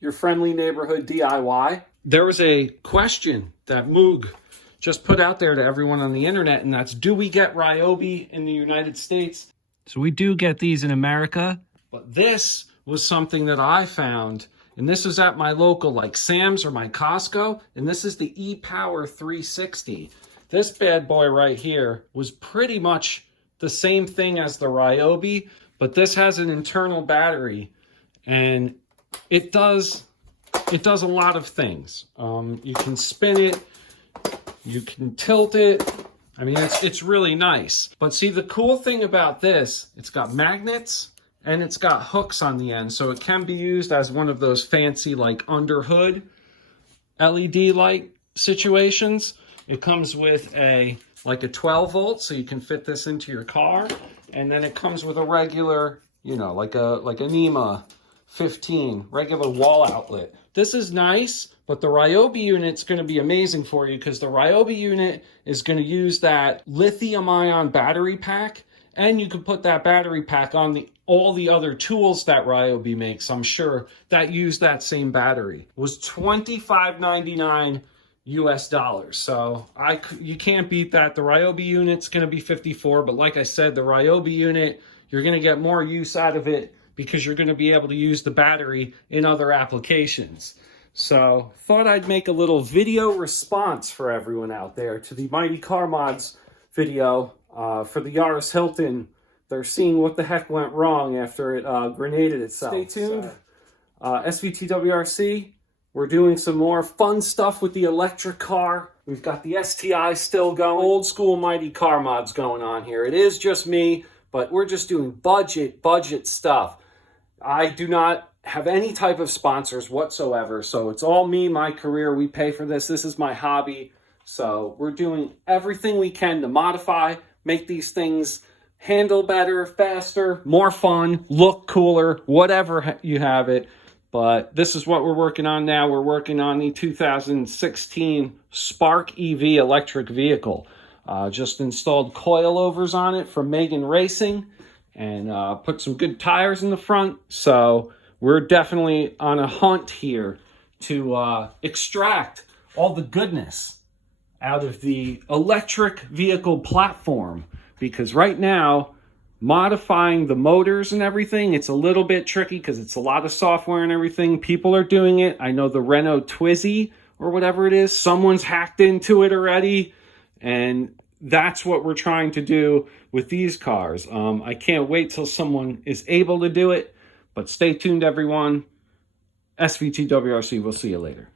your friendly neighborhood DIY. There was a question that Moog just put out there to everyone on the internet, and that's, do we get Ryobi in the United States? So we do get these in America, but this was something that I found, and this was at my local like Sam's or my Costco, and this is the EPower 360. This bad boy right here was pretty much the same thing as the Ryobi, but this has an internal battery, and it does a lot of things. You can spin it, you can tilt it. I mean, it's really nice. But see, the cool thing about this, it's got magnets and it's got hooks on the end, so it can be used as one of those fancy like under hood LED light situations. It comes with a 12 volt, so you can fit this into your car, and then it comes with a regular, you know, like a NEMA 15 regular wall outlet. This is nice, but the Ryobi unit's going to be amazing for you, because the Ryobi unit is going to use that lithium-ion battery pack, and you can put that battery pack on all the other tools that Ryobi makes, I'm sure, that use that same battery. It was $25.99 US. So you can't beat that. The Ryobi unit's going to be $54, but like I said, the Ryobi unit, you're going to get more use out of it because you're going to be able to use the battery in other applications. So thought I'd make a little video response for everyone out there to the Mightycarmods video for the Yaris Hilton. They're seeing what the heck went wrong after it grenaded itself. Stay tuned. SVTWRC, we're doing some more fun stuff with the electric car. We've got the STI still going. Old school Mightycarmods going on here. It is just me, but we're just doing budget stuff. I do not have any type of sponsors whatsoever, so it's all me, my career. We pay for this. This is my hobby. So we're doing everything we can to modify, make these things handle better, faster, more fun, look cooler, whatever you have it. But this is what we're working on now. We're working on the 2016 Spark EV electric vehicle. Just installed coilovers on it from Megan Racing, and put some good tires in the front. So we're definitely on a hunt here to extract all the goodness out of the electric vehicle platform, because right now, modifying the motors and everything, it's a little bit tricky because it's a lot of software and everything. People are doing it. I know the Renault Twizy or whatever it is, someone's hacked into it already, and that's what we're trying to do with these cars. I can't wait till someone is able to do it, but stay tuned, everyone. SVTWRC, we'll see you later.